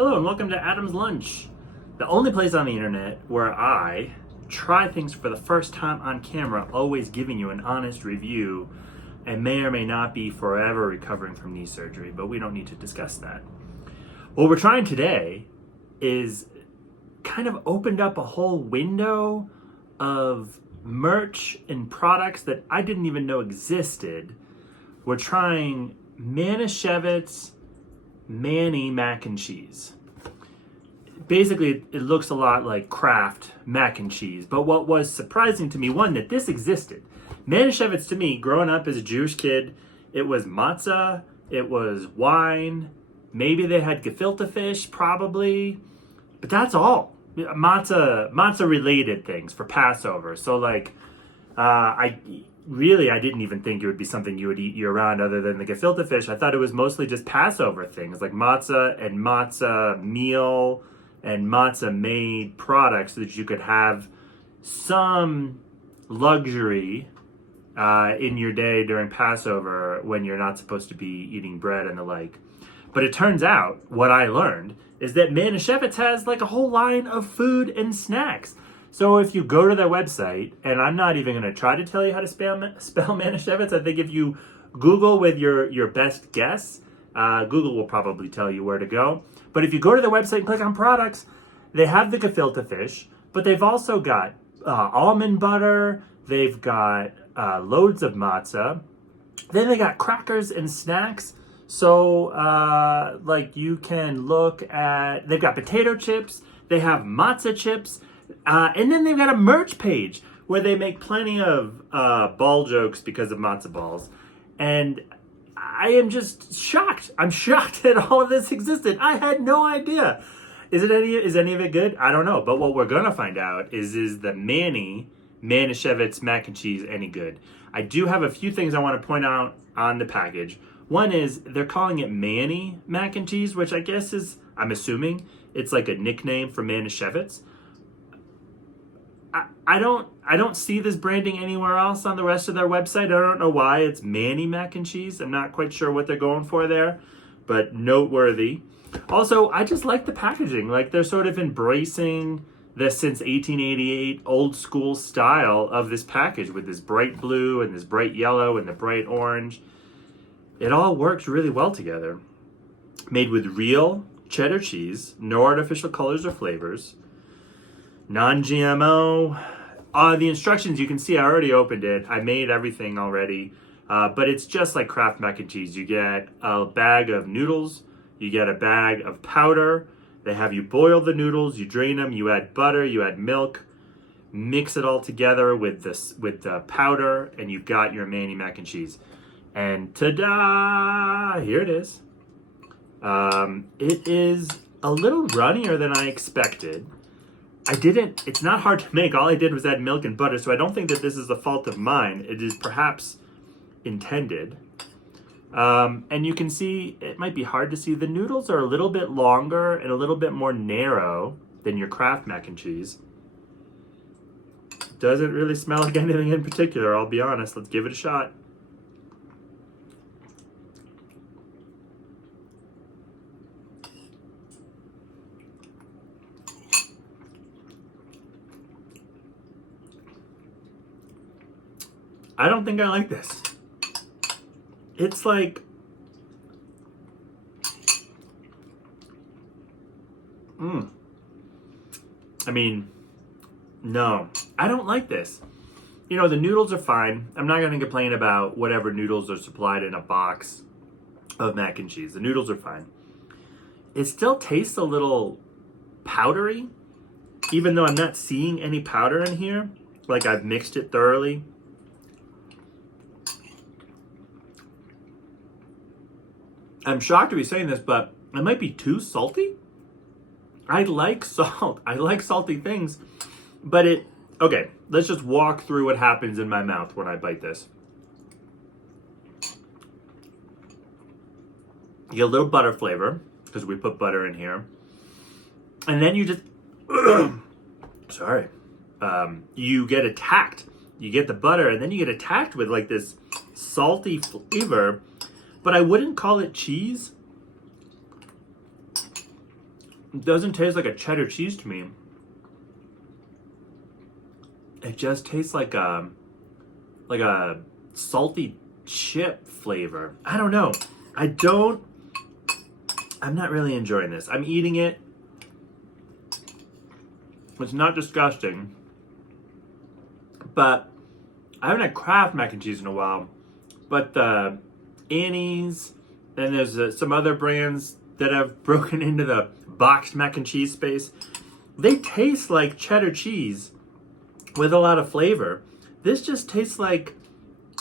Hello and welcome to Adam's Lunch, the only place on the internet where I try things for the first time on camera, always giving you an honest review, and may or may not be forever recovering from knee surgery, but we don't need to discuss that. What we're trying today is kind of opened up a whole window of merch and products that I didn't even know existed. We're trying Mainschewitz Mac Cheese. Basically, it looks a lot like Kraft mac and cheese, but what was surprising to me, one, that this existed. Mainschewitz, to me, growing up as a Jewish kid, it was matzah, it was wine, maybe they had gefilte fish, probably, but that's all. Matzah related things for Passover. So I didn't even think it would be something you would eat year round other than the gefilte fish. I thought it was mostly just Passover things like matzah and matzah meal and matzah made products so that you could have some luxury in your day during Passover when you're not supposed to be eating bread and the like. But it turns out, what I learned, is that Mainschewitz has like a whole line of food and snacks. So if you go to their website, and I'm not even going to try to tell you how to spell Mainschewitz, I think if you Google with your best guess, Google will probably tell you where to go. But if you go to their website and click on products, they have the gefilte fish, but they've also got almond butter, they've got loads of matzah, then they got crackers and snacks. So you can look at, they've got potato chips, they have matzah chips, and then they've got a merch page where they make plenty of ball jokes because of matzah balls. And I am just shocked. I'm shocked that all of this existed. I had no idea. Is any of it good? I don't know. But what we're going to find out is the Mainschewitz Mac and Cheese any good? I do have a few things I want to point out on the package. One is they're calling it Manny Mac and Cheese, which I guess is, I'm assuming, it's like a nickname for Mainschewitz. I don't see this branding anywhere else on the rest of their website. I don't know why it's Manny Mac and Cheese. I'm not quite sure what they're going for there, but noteworthy. Also, I just like the packaging. Like they're sort of embracing the since 1888 old school style of this package with this bright blue and this bright yellow and the bright orange. It all works really well together. Made with real cheddar cheese, no artificial colors or flavors, non-GMO. The instructions, you can see I already opened it. I made everything already, but it's just like Kraft mac and cheese. You get a bag of noodles, you get a bag of powder. They have you boil the noodles, you drain them, you add butter, you add milk, mix it all together with the powder, and you've got your Manny Mac and Cheese. And ta-da! Here it is. It is a little runnier than I expected. It's not hard to make. All I did was add milk and butter, so I don't think that this is a fault of mine. It is perhaps intended. And you can see, it might be hard to see, the noodles are a little bit longer and a little bit more narrow than your Kraft mac and cheese. Doesn't really smell like anything in particular, I'll be honest. Let's give it a shot. I don't think I like this. It's like, no, I don't like this. You know, the noodles are fine. I'm not going to complain about whatever noodles are supplied in a box of mac and cheese. The noodles are fine. It still tastes a little powdery, even though I'm not seeing any powder in here. Like I've mixed it thoroughly. I'm shocked to be saying this, but it might be too salty. I like salt. I like salty things, but okay, let's just walk through what happens in my mouth when I bite this. You get a little butter flavor, because we put butter in here. And then you just, you get attacked. You get the butter, and then you get attacked with like this salty flavor, but I wouldn't call it cheese. It doesn't taste like a cheddar cheese to me. It just tastes like a salty chip flavor. I don't know. I'm not really enjoying this. I'm eating it. It's not disgusting. But I haven't had Kraft mac and cheese in a while. But the Annie's, and there's some other brands that have broken into the boxed mac and cheese space. They taste like cheddar cheese with a lot of flavor. This just tastes like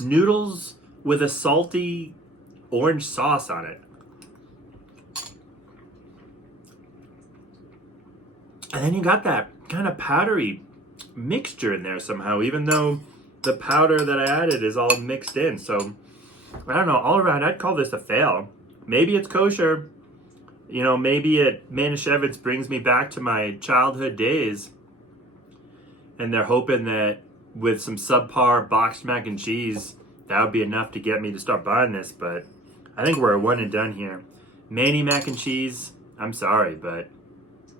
noodles with a salty orange sauce on it. And then you got that kind of powdery mixture in there somehow, even though the powder that I added is all mixed in. So, I don't know, all around, I'd call this a fail. Maybe it's kosher. You know, maybe Mainschewitz brings me back to my childhood days. And they're hoping that with some subpar boxed mac and cheese, that would be enough to get me to start buying this. But I think we're one and done here. Manny mac and cheese, I'm sorry, but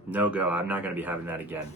no go. I'm not going to be having that again.